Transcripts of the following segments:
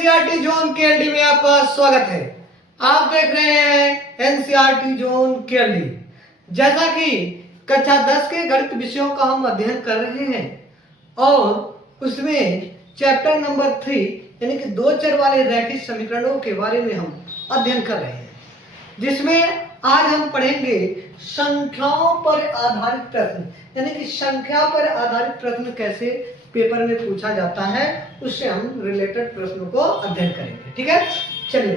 NCERT zone KLD में आपका स्वागत है। आप देख रहे हैं एनसीईआरटी जोन केएलडी। जैसा कि कक्षा 10 के गणित विषयों का हम अध्ययन कर रहे हैं और उसमें चैप्टर नंबर 3 यानी कि दो चर वाले रैखिक समीकरणों के बारे में हम अध्ययन कर रहे हैं, जिसमें आज हम पढ़ेंगे संख्याओं पर आधारित प्रश्न, यानी कि संख्या पर आधारित प्रश्न कैसे पेपर में पूछा जाता है, उससे हम रिलेटेड प्रश्नों को अध्ययन करेंगे। ठीक है, चलिए।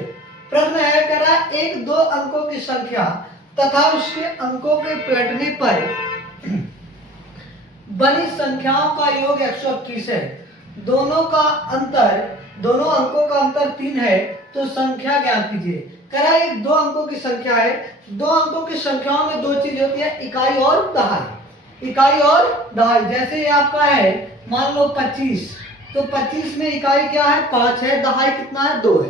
प्रश्न है, कह रहा है एक दो अंकों की संख्या तथा उसके अंकों के पलटने पर बनी संख्याओं का योग 121 है। दोनों अंकों का अंतर 3 है, तो संख्या ज्ञात कीजिए। कह रहा है एक दो अंकों की संख्या है। दो अंकों की संख्याओं में दो चीज होती है, इकाई और दहाई। इकाई और दहाई, जैसे ये आपका है मान लो 25, तो 25 में इकाई क्या है 5 है, दहाई कितना है 2 है।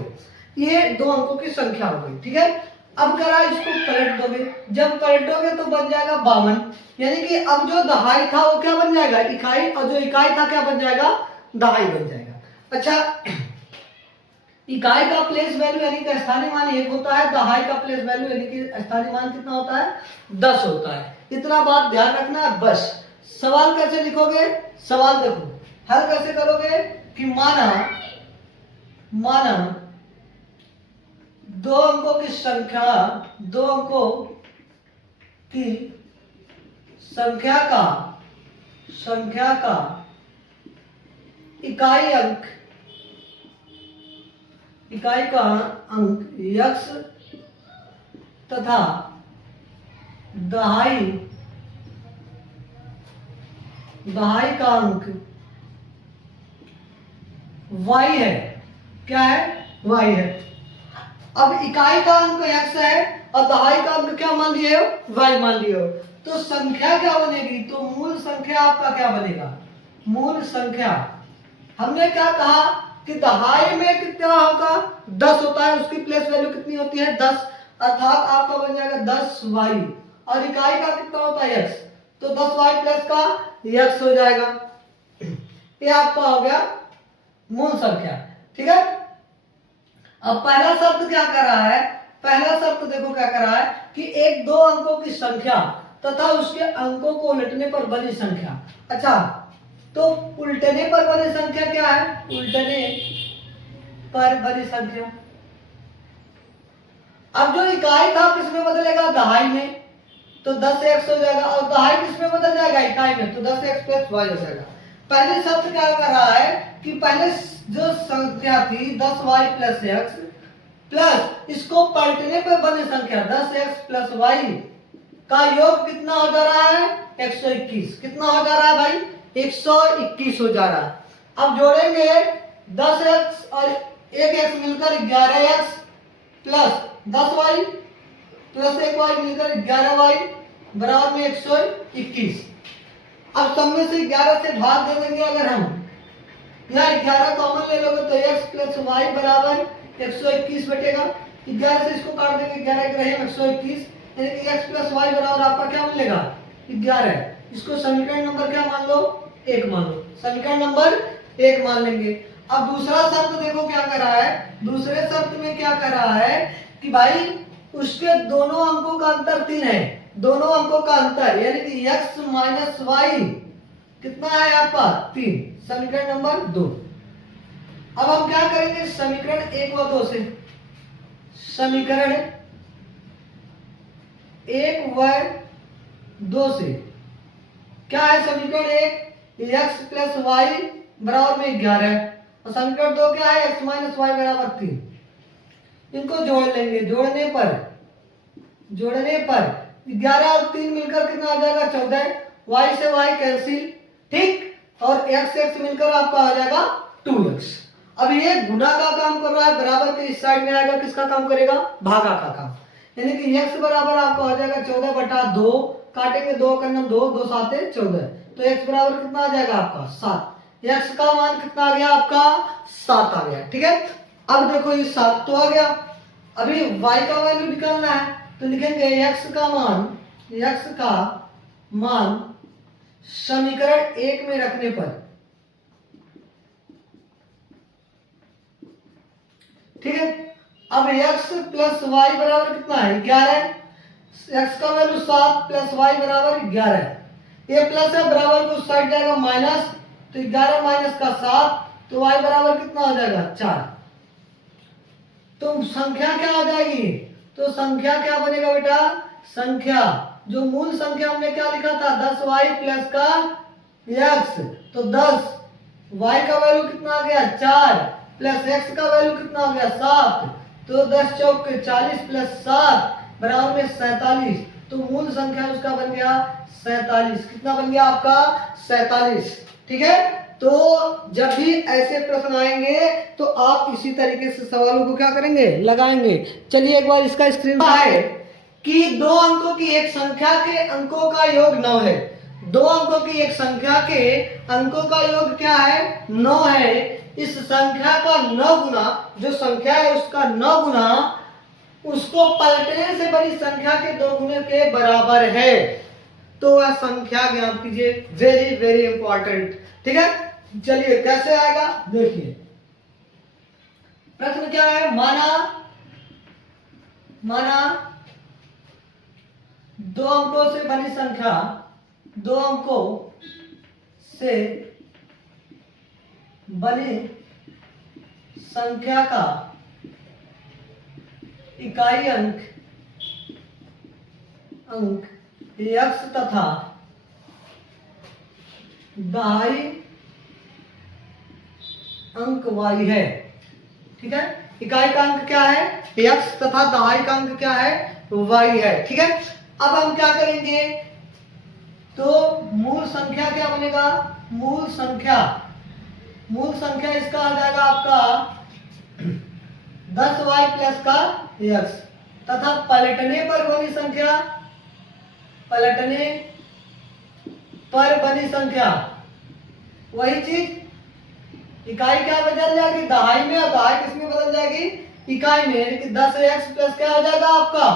ये दो अंकों की संख्या हो गई। ठीक है, अब कह रहा है इसको पलट दोगे, जब पलटोगे तो बन जाएगा 52, यानी कि अब जो दहाई था वो क्या बन जाएगा इकाई, और जो इकाई था क्या बन जाएगा दहाई बन जाएगा। अच्छा, इकाई का प्लेस वैल्यू यानी कि स्थानीय मान 1 होता है, दहाई का प्लेस वैल्यू यानी कि स्थानीय मान कितना होता है 10 होता है। इतना बात ध्यान रखना है बस। सवाल कैसे लिखोगे, सवाल देखो हल कैसे करोगे कि माना दो अंकों की संख्या का इकाई का अंक x तथा दहाई का अंक y है। क्या है y है। अब इकाई का अंक x है और दहाई का अंक क्या मान लिए हो y मान लिए हो, तो संख्या क्या बनेगी, तो मूल संख्या आपका क्या बनेगा, मूल संख्या। हमने क्या कहा कि दहाई में कितना होगा 10 होता है, उसकी प्लेस वैल्यू कितनी होती है 10, अर्थात आपका बन जाएगा 10y, और इकाई का कितना होता है x, तो 10y प्लस का x हो जाएगा। ये आपका हो गया मूल संख्या। ठीक है, अब पहला शर्त क्या कर रहा है, पहला शर्त देखो क्या कर रहा है कि एक दो अंकों की संख्या तथा उसके अंकों को उलटने पर बनी संख्या। अच्छा, तो उल्टने पर बनी संख्या क्या है, उल्टने पर बनी संख्या। अब जो इकाई था किसमें बदलेगा दहाई में, तो 10x हो जाएगा, और दहाई किसमें बदल जाएगा इकाई में, तो 10x प्लस y हो जाएगा। पहले शब्द क्या कर रहा है कि पहले जो संख्या थी 10y प्लस x प्लस इसको पलटने पर बनी संख्या 10x प्लस y का योग कितना हो जा रहा है 121। कितना हो जा रहा है भाई 121 हो जा रहा है। अब जोड़ेंगे 10x और 1x मिलकर 11x plus 10y plus 1y मिलकर 11y बराबर में 121। अब सब में से 11 से भाग दे देंगे अगर हम, यहाँ 11 कॉमन ले लोगे तो x प्लस y बराबर 121 बटेगा। 11 से इसको काट देंगे, 11 के रहे 121, यानी कि x प्लस y बराबर आपका क्या मिलेगा 11। इसको समीकरण नंबर क्या मान लो 1 मान लो, समीकरण नंबर 1 मान लेंगे। अब दूसरा शर्त देखो क्या कर रहा है, दूसरे शर्त में क्या कर रहा है कि भाई उसके दोनों अंकों का अंतर 3 है, दोनों अंकों का अंतर यानी कि x माइनस वाई कितना है आपका 3, समीकरण नंबर 2। अब हम क्या करेंगे समीकरण 1 व 2 से, समीकरण 1 व 2 से क्या है, समीकरण 1 x प्लस वाई बराबर में 11 और समीकरण 2 क्या है x माइनस वाई बराबर 3। इनको जोड़ लेंगे, जोड़ने पर 11 और 3 मिलकर कितना आ जाएगा 14, y से y कैंसिल, ठीक, और x मिलकर आपका आ जाएगा 2x। अब ये गुणा का काम कर रहा है, बराबर के इस साइड में आएगा, किसका काम करेगा भागा का काम, यानी कि x बराबर आपका हो जाएगा 14/2, काटेंगे 2 का 2, 2 7 14, तो x बराबर कितना आ जाएगा आपका 7। x का मान कितना आ गया आपका 7 आ गया। ठीक है, अब देखो ये 7 तो आ गया, अभी y का वैल्यू निकालना है, तो लिखेंगे x का मान समीकरण 1 में रखने पर ठीक है। अब x प्लस वाई बराबर कितना है 11, x का वैल्यू 7 प्लस वाई बराबर 11, ये प्लस है बराबर को साइड जाएगा माइनस, तो 11 माइनस का 7, तो y बराबर कितना हो जाएगा 4। तो संख्या क्या आ जाएगी, तो संख्या क्या बनेगा बेटा, संख्या जो मूल संख्या हमने क्या लिखा था 10y प्लस का x, तो 10 y का वैल्यू कितना आ गया 4 प्लस x का वैल्यू कितना हो गया 7, तो 10 चौक 40 प्लस 7 बराबर में 47, तो मूल संख्या उसका बन गया 47। कितना बन गया आपका 47, ठीक है। तो जब भी ऐसे प्रश्न आएंगे तो आप इसी तरीके से सवालों को क्या करेंगे, लगाएंगे। चलिए एक बार इसका स्क्रीन है कि दो अंकों की एक संख्या के अंकों का योग 9 है, दो अंकों की एक संख्या के अंकों का योग क्या है 9 है। इस संख्या का 9 गुना, जो संख्या है उसका 9 गुना उसको पलटने से बड़ी संख्या के 2 गुने के बराबर है, तो वह संख्या ज्ञात कीजिए। वेरी वेरी इंपॉर्टेंट, ठीक है। चलिए कैसे आएगा देखिए, प्रश्न क्या है, माना दो अंकों से बनी संख्या, दो अंकों से बनी संख्या का इकाई अंक x तथा दहाई अंक y है, ठीक है। इकाई का अंक क्या है x तथा दहाई का अंक क्या है y है, ठीक है। अब हम क्या करेंगे, तो मूल संख्या क्या बनेगा, मूल संख्या इसका आ जाएगा आपका 10y प्लस का x तथा पलटने पर बनी संख्या वही चीज, इकाई क्या बदल जाएगी दहाई में, और दहाई किस में बदल जाएगी इकाई में, यानी कि 10x प्लस क्या हो जाएगा आपका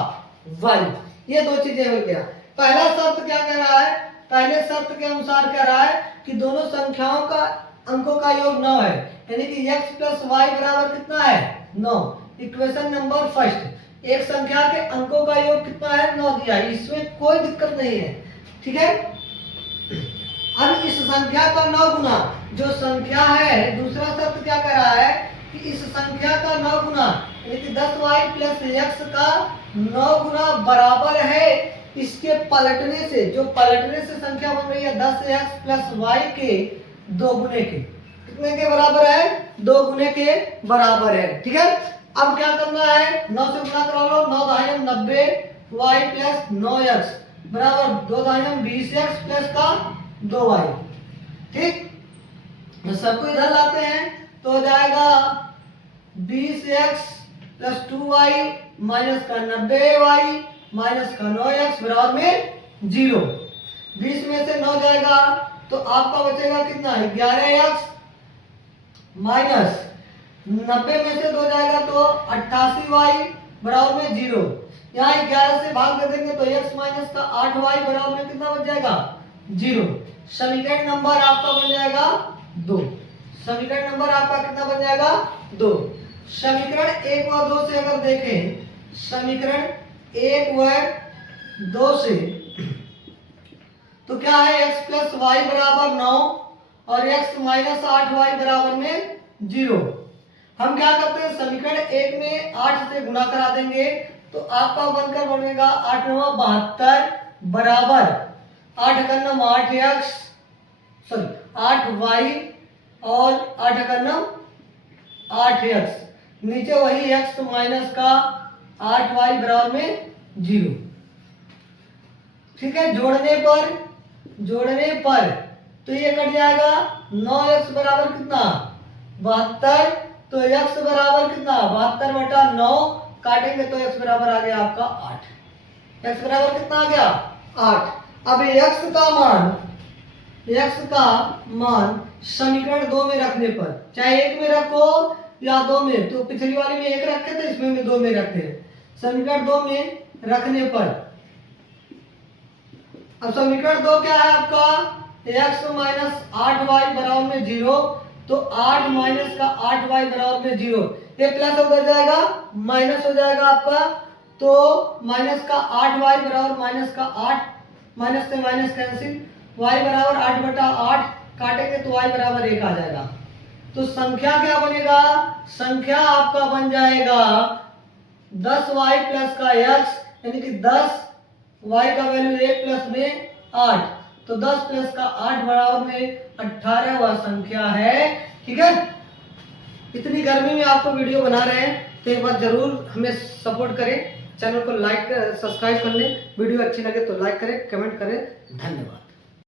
y। ये दो चीजें हो गया। पहला शर्त क्या कह रहा है, पहले शर्त के अनुसार कह रहा है कि दोनों संख्याओं का अंकों का योग 9 है, यानी कि x प्लस वाई बराबर कितना है 9। इक्वेशन नंबर फर्स्ट, एक संख्या के अंकों का योग कितना है 9 दिया है, इसमें कोई दिक्कत नहीं है, ठीक है। अब इस संख्या का 9 गुना जो संख्या है, दूसरा शब्द क्या कह रहा है कि इस संख्या का 9 गुना यानी कि 10y प्लस x का 9 गुना बराबर है इसके पलटने से, जो पलटने से संख्या बन रही है 10x प्लस y के 2 गुने के, कितने के बराबर है 2 गुने के बराबर है, ठीक है। अब क्या करना है, 9 से गुना करा लो, 9 दाहिने 90 y प्लस 9x बराबर 2 दाहिने 20x प्लस का 2y, ठीक। सबको इधर लाते हैं तो हो जाएगा 20x प्लस 2y माइनस का 90y माइनस का 9x बराबर में 0। 20 में से 9 जाएगा तो आपका बचेगा कितना 11x माइनस 90 में से 2 जाएगा तो 88y बराबर में 0। यहाँ 11 से भाग दे देंगे तो x माइनस का 8y बराबर में कितना बच जाएगा 0। समीकरण नंबर आपका बन जाएगा 2। समीकरण नंबर आपका कितना बन जाएगा 2। समीकरण 1 व 2 से अगर देखें, समीकरण 1 व 2 से तो क्या है x प्लस वाई बराबर 9 और x माइनस 8y बराबर में 0। हम क्या करते हैं, समीकरण 1 में 8 से गुणा करा देंगे तो आपका बनकर बनेगा 8 9 72 बराबर 8 9 8x सॉरी 8y और 8 9 8x, नीचे वही x माइनस का 8y बराबर में 0, ठीक है। जोड़ने पर तो ये कट जाएगा 9x बराबर कितना 72, तो x बराबर कितना 72 बटा 9 काटेंगे तो x बराबर आ गया आपका 8। x बराबर कितना आ गया 8। अब x का मान समीकरण 2 में रखने पर, चाहे 1 में रखो या 2 में, तो पिछली वाली में 1 रखे थे, इसमें भी 2 में रखते हैं। समीकरण 2 में रखने पर अब समीकरण 2 क्या है आपका x माइनस 8y बराबर में 0, तो 8 माइनस का 8y बराबर में 0, ये प्लस उधर जाएगा माइनस हो जाएगा आपका, तो माइनस का 8y बराबर माइनस का 8, माइनस से माइनस कैंसिल, y बराबर 8/8 काटेंगे तो y बराबर 1 आ जाएगा। तो संख्या क्या बनेगा, संख्या आपका बन जाएगा 10y प्लस का x, यानी कि 10y का वैल्यू 1 प्लस में 8, तो 10 प्लस का 8 बराबर में 18वां संख्या है। ठीक है, इतनी गर्मी में आपको वीडियो बना रहे हैं तो एक बार जरूर हमें सपोर्ट करें, चैनल को लाइक सब्सक्राइब कर लें, वीडियो अच्छी लगे तो लाइक करें, कमेंट करें। धन्यवाद।